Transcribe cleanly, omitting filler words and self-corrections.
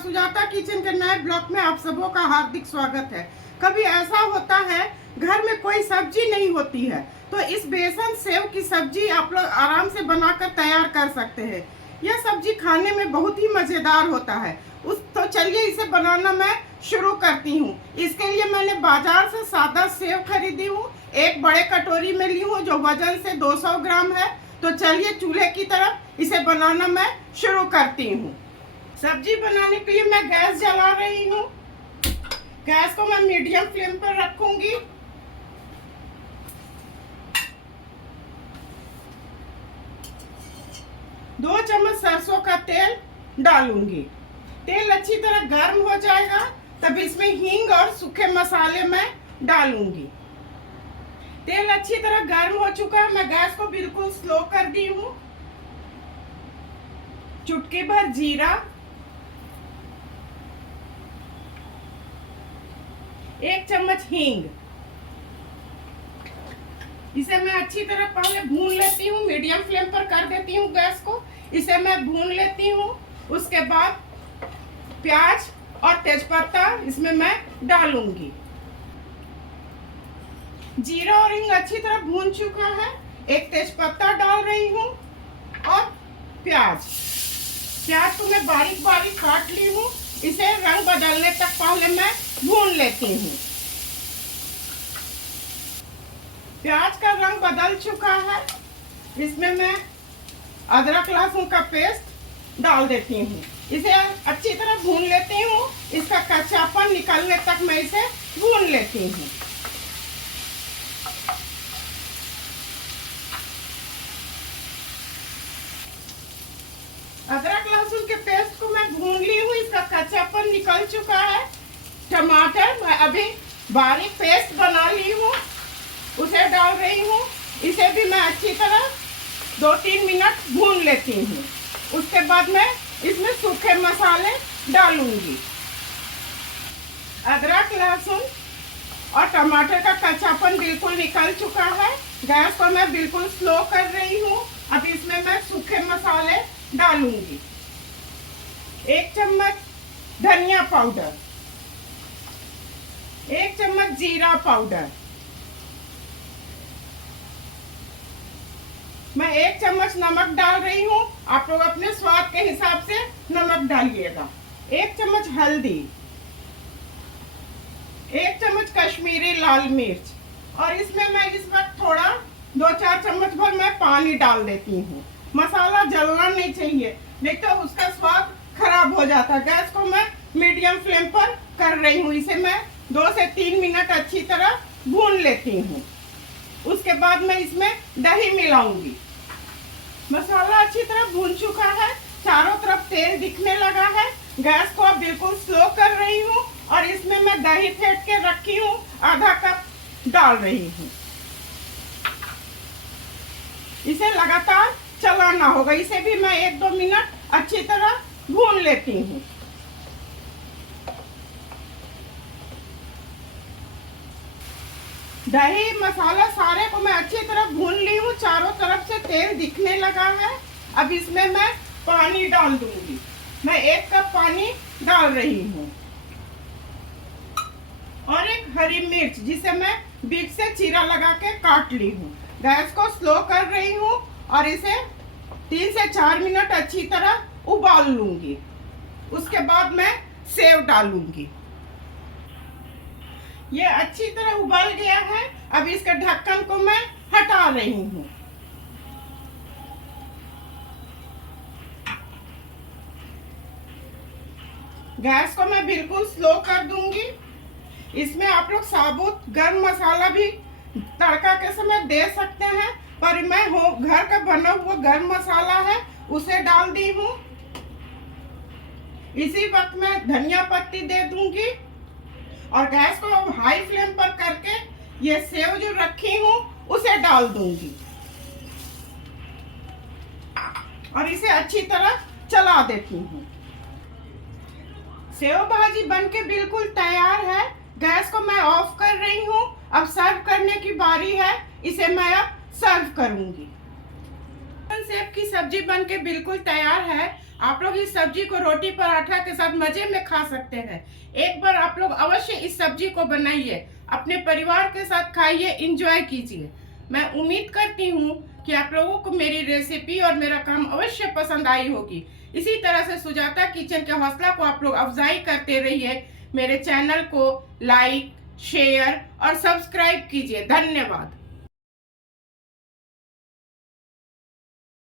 Sujata kitchen के नए blog में आप सबों का हार्दिक स्वागत है। कभी ऐसा होता है घर में कोई सब्जी नहीं होती है तो इस बेसन सेव की सब्जी आप लोग आराम से बनाकर तैयार कर सकते हैं। यह सब्जी खाने में बहुत ही मज़ेदार होता है। तो चलिए इसे बनाना मैं शुरू करती हूँ। इसके लिए मैंने बाजार से सादा सेव खरीदी हूँ। एक बड़े कटोरी में ली हूँ जो वजन से 200 ग्राम है। तो चलिए चूल्हे की तरफ इसे बनाना मैं शुरू करती हूँ। सब्जी बनाने के लिए मैं गैस जला रही हूँ। गैस को मैं मीडियम फ्लेम पर रखूंगी। दो चम्मच सरसों का तेल डालूंगी। तेल अच्छी तरह गर्म हो जाएगा तब इसमें हींग और सूखे मसाले मैं डालूंगी। तेल अच्छी तरह गर्म हो चुका है। मैं गैस को बिल्कुल स्लो कर दी हूँ। चुटकी भर जीरा, 1 चम्मच हींग। इसे मैं अच्छी तरह पहले भून लेती हूँ। मीडियम फ्लेम पर कर देती हूँ गैस को। इसे मैं भून लेती हूँ। उसके बाद प्याज और तेजपत्ता इसमें मैं डालूंगी। जीरा और हींग अच्छी तरह भून चुका है। एक तेजपत्ता डाल रही हूँ और प्याज को मैं बारीक बारीक काट ली हूँ। इसे रंग बदलने तक पहले मैं भून लेती हूँ। प्याज का रंग बदल चुका है। इसमें मैं अदरक लहसुन का पेस्ट डाल देती हूँ। इसे अच्छी तरह भून लेती हूँ। इसका कच्चापन निकलने तक मैं इसे भून लेती हूँ। अदरक लहसुन के पेस्ट को मैं भून ली हूँ। इसका कच्चापन निकल चुका है। टमाटर मैं अभी बारीक पेस्ट बना ली हूँ, उसे डाल रही हूँ। इसे भी मैं अच्छी तरह 2-3 मिनट भून लेती हूँ। उसके बाद मैं इसमें सूखे मसाले डालूंगी। अदरक लहसुन और टमाटर का कच्चापन बिल्कुल निकल चुका है। गैस को मैं बिल्कुल स्लो कर रही हूँ। अब इसमें मैं सूखे मसाले डालूंगी। 1 चम्मच धनिया पाउडर, 1 चम्मच जीरा पाउडर, मैं 1 चम्मच नमक डाल रही हूँ। आप लोग अपने स्वाद के हिसाब से नमक डालिएगा। 1 चम्मच हल्दी, 1 चम्मच कश्मीरी लाल मिर्च और इसमें मैं इस वक्त थोड़ा 2-4 चम्मच भर मैं पानी डाल देती हूँ। मसाला जलना नहीं चाहिए, नहीं तो उसका स्वाद खराब हो जाता है। गैस को मैं मीडियम फ्लेम पर कर रही हूँ। इसे मैं 2 से 3 मिनट अच्छी तरह भून लेती हूँ। उसके बाद मैं इसमें दही मिलाऊंगी। मसाला अच्छी तरह भून चुका है। चारों तरफ तेल दिखने लगा है। गैस को अब बिल्कुल स्लो कर रही हूँ और इसमें मैं दही फेंट के रखी हूँ, आधा कप डाल रही हूँ। इसे लगातार चलाना होगा। इसे भी मैं 1-2 मिनट अच्छी तरह भून लेती हूँ। दही मसाला सारे को मैं अच्छी तरह भून ली हूँ। चारों तरफ से तेल दिखने लगा है। अब इसमें मैं पानी डाल दूंगी। मैं 1 कप पानी डाल रही हूँ और एक हरी मिर्च जिसे मैं बीच से चीरा लगा के काट ली हूँ। गैस को स्लो कर रही हूँ और इसे 3 से 4 मिनट अच्छी तरह उबाल लूंगी। उसके बाद मैं सेव डालूंगी। ये अच्छी तरह उबल गया है। अब इसका ढक्कन को मैं हटा रही हूँ। गैस को मैं बिल्कुल स्लो कर दूंगी। इसमें आप लोग साबुत गरम मसाला भी तड़का के समय दे सकते हैं, पर मैं घर का बना हुआ गरम मसाला है उसे डाल दी हूँ। इसी वक्त मैं धनिया पत्ती दे दूंगी और गैस को अब हाई फ्लेम पर करके ये सेव जो रखी हूँ उसे डाल दूंगी और इसे अच्छी तरह चला देती हूँ। सेव भाजी बनके बिल्कुल तैयार है। गैस को मैं ऑफ कर रही हूँ। अब सर्व करने की बारी है। इसे मैं अब सर्व करूंगी। सेव की सब्जी बनके बिल्कुल तैयार है। आप लोग इस सब्जी को रोटी पराठा के साथ मजे में खा सकते हैं। एक बार आप लोग अवश्य इस सब्जी को बनाइए, अपने परिवार के साथ खाइए, एंजॉय कीजिए। मैं उम्मीद करती हूँ कि आप लोगों को मेरी रेसिपी और मेरा काम अवश्य पसंद आई होगी। इसी तरह से सुजाता किचन के हौसला को आप लोग अफजाई करते रहिए। मेरे चैनल को लाइक, शेयर और सब्सक्राइब कीजिए। धन्यवाद।